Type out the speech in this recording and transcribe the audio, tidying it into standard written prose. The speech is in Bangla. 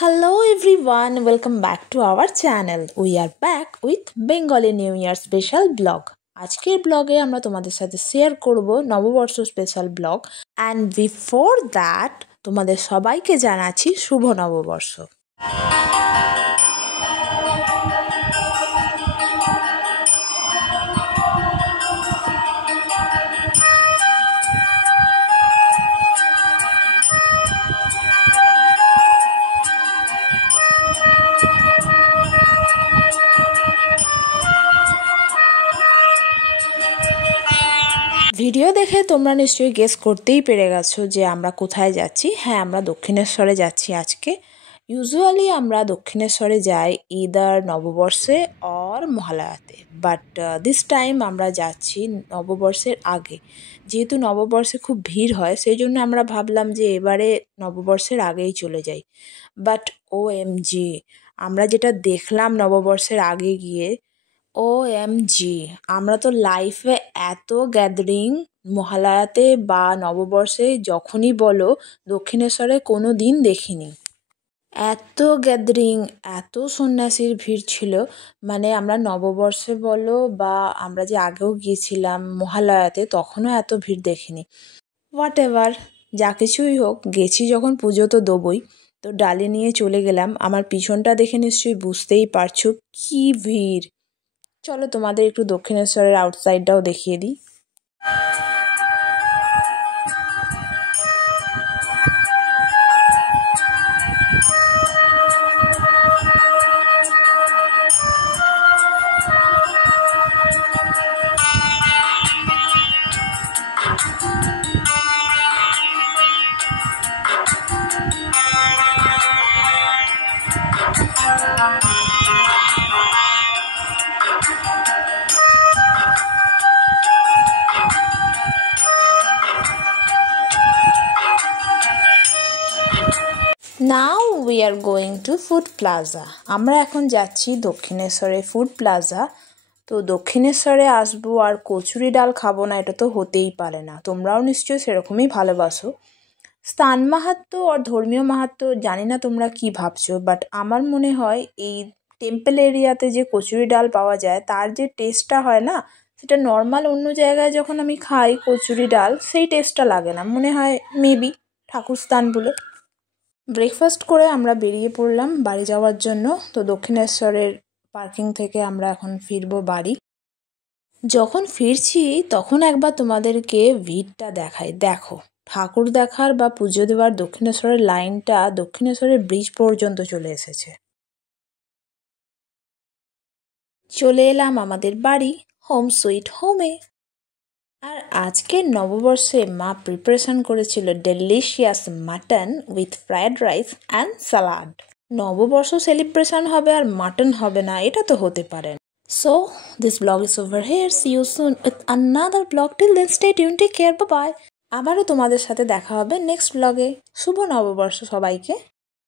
Hello everyone, welcome back to our channel. We are back with Bengali New Year special blog. আজকের ব্লগে আমরা তোমাদের সাথে শেয়ার করব নববর্ষ special blog and before that তোমাদের সবাইকে জানাচ্ছি শুভ নববর্ষ। ভিডিও দেখে তোমরা নিশ্চয়ই গেস করতেই পেরে গেছো যে আমরা কোথায় যাচ্ছি। হ্যাঁ, আমরা দক্ষিণেশ্বরে যাচ্ছি আজকে। ইউজুয়ালি আমরা দক্ষিণেশ্বরে যাই ইদার নববর্ষে অর মহালয়াতে, বাট দিস টাইম আমরা যাচ্ছি নববর্ষের আগে। যেহেতু নববর্ষে খুব ভিড় হয় সেই জন্য আমরা ভাবলাম যে এবারে নববর্ষের আগেই চলে যাই। বাট OMG, আমরা যেটা দেখলাম নববর্ষের আগে গিয়ে, OMG, আমরা তো লাইফে এত গ্যাদারিং মহালয়াতে বা নববর্ষে যখনই বলো দক্ষিণেশ্বরে কোনো দিন দেখিনি। এত গ্যাদারিং, এত সন্ন্যাসীর ভিড় ছিল, মানে আমরা নববর্ষে বলো বা আমরা যে আগেও গিয়েছিলাম মহালয়াতে তখনও এত ভিড় দেখিনি। হোয়াট এভার, যা কিছুই হোক, গেছি যখন পুজো তো দেবই। তো ডালি নিয়ে চলে গেলাম। আমার পিছনটা দেখে নিশ্চয়ই বুঝতেই পারছো কি ভিড়। চলো তোমাদের একটু দক্ষিণেশ্বরের আউটসাইডটাও দেখিয়ে দিই। Now we are going to food plaza. আমরা এখন যাচ্ছি দক্ষিণেশ্বরে ফুড প্লাজা। তো দক্ষিণেশ্বরে আসবো আর কচুরি ডাল খাবো না, এটা তো হতেই পারে না। তোমরাও নিশ্চয়ই সেরকমই ভালোবাসো। স্থান মাহাত্ম্য আর ধর্মীয় মাহাত্ম্য জানি না তোমরা কি ভাবছো, বাট আমার মনে হয় এই টেম্পল এরিয়াতে যে কচুরি ডাল পাওয়া যায় তার যে টেস্টটা হয় না, সেটা নর্মাল অন্য জায়গায় যখন আমি খাই কচুরি ডাল সেই টেস্টটা লাগে না। মনে হয় মেবি ঠাকুরস্থান বলে। ব্রেকফাস্ট করে আমরা বেরিয়ে পড়লাম বাড়ি যাওয়ার জন্য। তো দক্ষিণেশ্বরের পার্কিং থেকে আমরা এখন ফিরবো বাড়ি। যখন ফিরছি তখন একবার তোমাদেরকে ভিড়টা দেখাই। দেখো, ঠাকুর দেখার বা পুজো দেওয়ার দক্ষিণেশ্বরের লাইনটা দক্ষিণেশ্বরের ব্রিজ পর্যন্ত চলে এসেছে। চলে এলাম আমাদের বাড়ি, হোম সুইট হোমে। আর আজকের নববর্ষে মা প্রিপারেশন করেছিল delicious mutton with fried rice and salad. নববর্ষ সেলিব্রেশন হবে আর মাটন হবে না, এটা তো হতে পারে না। So this vlog is over here. See you soon with another vlog. Till then stay tuned, take care, bye bye. আবারও তোমাদের সাথে দেখা হবে নেক্সট ব্লগে। শুভ নববর্ষ সবাইকে।